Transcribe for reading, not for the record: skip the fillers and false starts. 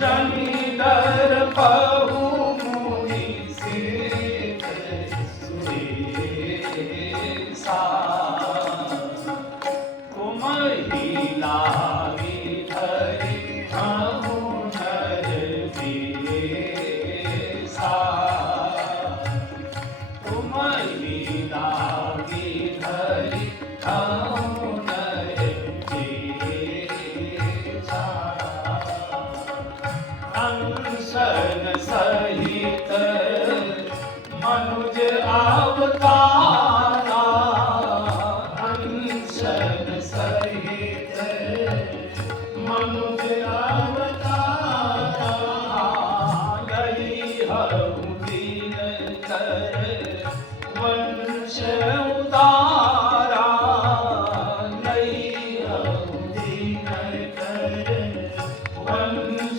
जमींदर बहु मुनि सिर सुरेसा तुम ही लागी धरि हमु नर बेसा तुम ही लागी धरि हमु नर बेसा अंशन सहित मनुज अवतारा अंशन सहित मनुज अवतारा गई हऊ दीन कर वंश उदारा गई हऊ दीन कर वंश